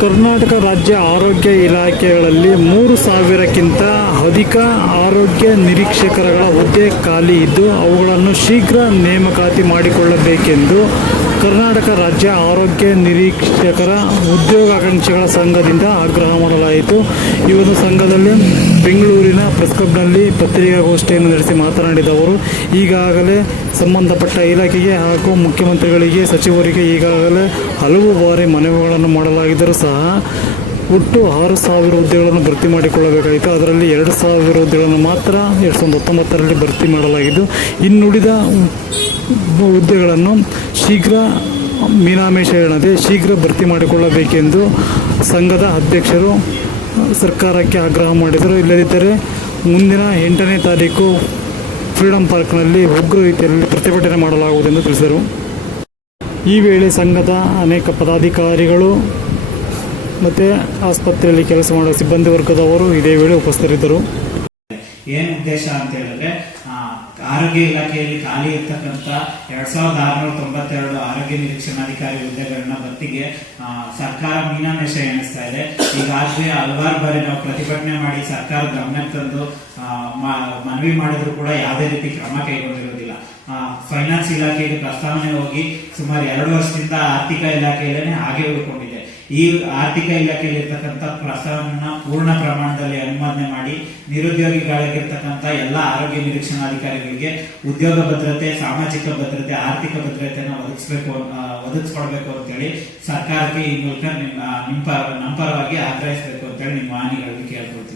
ಕರ್ನಾಟಕ ರಾಜ್ಯ ಆರೋಗ್ಯ ಇಲಾಖೆಗಳಲ್ಲಿ ಮೂರು ಸಾವಿರಕ್ಕಿಂತ ಅಧಿಕ ಆರೋಗ್ಯ ನಿರೀಕ್ಷಕರಗಳ ಹುದ್ದೆ ಖಾಲಿ ಇದ್ದು ಅವುಗಳನ್ನು ಶೀಘ್ರ ನೇಮಕಾತಿ ಮಾಡಿಕೊಳ್ಳಬೇಕೆಂದು ಕರ್ನಾಟಕ ರಾಜ್ಯ ಆರೋಗ್ಯ ನಿರೀಕ್ಷಕರ ಉದ್ಯೋಗಾಕಾಂಕ್ಷಿಗಳ ಸಂಘದಿಂದ ಆಗ್ರಹ ಮಾಡಲಾಯಿತು. ಈ ಒಂದು ಸಂಘದಲ್ಲಿ ಬೆಂಗಳೂರಿನ ಪ್ರೆಸ್ ಕ್ಲಬ್ನಲ್ಲಿ ಪತ್ರಿಕಾಗೋಷ್ಠಿಯನ್ನು ನಡೆಸಿ ಮಾತನಾಡಿದ ಅವರು, ಈಗಾಗಲೇ ಸಂಬಂಧಪಟ್ಟ ಇಲಾಖೆಗೆ ಹಾಗೂ ಮುಖ್ಯಮಂತ್ರಿಗಳಿಗೆ, ಸಚಿವರಿಗೆ ಈಗಾಗಲೇ ಹಲವು ಬಾರಿ ಮನವಿಗಳನ್ನು ಮಾಡಲಾಗಿದ್ದರೂ ಸಹ ಒಟ್ಟು ಆರು ಸಾವಿರ ಹುದ್ದೆಗಳನ್ನು ಭರ್ತಿ ಮಾಡಿಕೊಳ್ಳಬೇಕಾಯಿತು. ಅದರಲ್ಲಿ ಎರಡು ಸಾವಿರ ಹುದ್ದೆಗಳನ್ನು ಮಾತ್ರ ಎರಡು ಸಾವಿರದ ಹತ್ತೊಂಬತ್ತರಲ್ಲಿ ಭರ್ತಿ ಮಾಡಲಾಗಿದ್ದು, ಇನ್ನುಳಿದ ಹುದ್ದೆಗಳನ್ನು ಶೀಘ್ರ ಮೀನಾಮೇಷ ಹೇಳದೆ ಶೀಘ್ರ ಭರ್ತಿ ಮಾಡಿಕೊಳ್ಳಬೇಕೆಂದು ಸಂಘದ ಅಧ್ಯಕ್ಷರು ಸರ್ಕಾರಕ್ಕೆ ಆಗ್ರಹ ಮಾಡಿದರು. ಇಲ್ಲದಿದ್ದರೆ ಮುಂದಿನ ಎಂಟನೇ ತಾರೀಕು ಫ್ರೀಡಂ ಪಾರ್ಕ್ನಲ್ಲಿ ಉಗ್ರ ರೀತಿಯಲ್ಲಿ ಪ್ರತಿಭಟನೆ ಮಾಡಲಾಗುವುದೆಂದು ತಿಳಿಸಿದರು. ಈ ವೇಳೆ ಸಂಘದ ಅನೇಕ ಪದಾಧಿಕಾರಿಗಳು ಮತ್ತು ಆಸ್ಪತ್ರೆಯಲ್ಲಿ ಕೆಲಸ ಮಾಡುವ ಸಿಬ್ಬಂದಿ ವರ್ಗದವರು ಇದೇ ವೇಳೆ ಉಪಸ್ಥಿತರಿದ್ದರು. ಏನು ಉದ್ದೇಶ ಅಂತ ಹೇಳಿದ್ರೆ ಆರೋಗ್ಯ ಇಲಾಖೆಯಲ್ಲಿ ಖಾಲಿ ಇರ್ತಕ್ಕಂಥ ಎರಡ್ ಸಾವಿರದ ಆರುನೂರ ತೊಂಬತ್ತೆರಡು ಆರೋಗ್ಯ ನಿರೀಕ್ಷಣಾಧಿಕಾರಿ ಹುದ್ದೆಗಳನ್ನ ಭರ್ತಿಗೆ ಸರ್ಕಾರ ಮೀನಾಮೇಷ ಎಣಿಸ್ತಾ ಇದೆ. ಈಗಾಗಲೇ ಹಲವಾರು ಬಾರಿ ನಾವು ಪ್ರತಿಭಟನೆ ಮಾಡಿ ಸರ್ಕಾರ ಗಮನಕ್ಕೆ ತಂದು ಮನವಿ ಮಾಡಿದ್ರು ಕೂಡ ಯಾವುದೇ ರೀತಿ ಕ್ರಮ ಕೈಗೊಂಡಿರೋದಿಲ್ಲ ಫೈನಾನ್ಸ್ ಇಲಾಖೆಗೆ ಪ್ರಸ್ತಾವನೆ ಹೋಗಿ ಸುಮಾರು ಎರಡು ವರ್ಷದಿಂದ ಆರ್ಥಿಕ ಇಲಾಖೆಯಲ್ಲೇ ಹಾಗೆ ಉಳ್ಕೊಂಡಿದೆ. ಈ ಆರ್ಥಿಕ ಇಲಾಖೆಯಲ್ಲಿ ಇರ್ತಕ್ಕಂಥ ಪ್ರಸ್ತಾವನೆಯನ್ನ ಪೂರ್ಣ ಪ್ರಮಾಣದಲ್ಲಿ ಅನುಮೋದನೆ ಮಾಡಿ ನಿರುದ್ಯೋಗಿಗಳಿಗಿರ್ತಕ್ಕಂಥ ಎಲ್ಲ ಆರೋಗ್ಯ ನಿರೀಕ್ಷಣಾಧಿಕಾರಿಗಳಿಗೆ ಉದ್ಯೋಗ ಭದ್ರತೆ, ಸಾಮಾಜಿಕ ಭದ್ರತೆ, ಆರ್ಥಿಕ ಭದ್ರತೆಯನ್ನು ಒದಗಿಸಬೇಕು ಒದಗಿಸ್ಕೊಡ್ಬೇಕು ಅಂತೇಳಿ ಸರ್ಕಾರಕ್ಕೆ ಈ ಮೂಲಕ ನಿಮ್ಮ ನಿಮ್ಮ ನಿಮ್ ಪರ- ನಮ್ಮ ಪರವಾಗಿ ಆಗ್ರಹಿಸಬೇಕು ಅಂತೇಳಿ ನಿಮ್ಮ ಹಾನಿಗಳಲ್ಲಿ ಕೇಳ್ಕೊಳ್ತೀನಿ.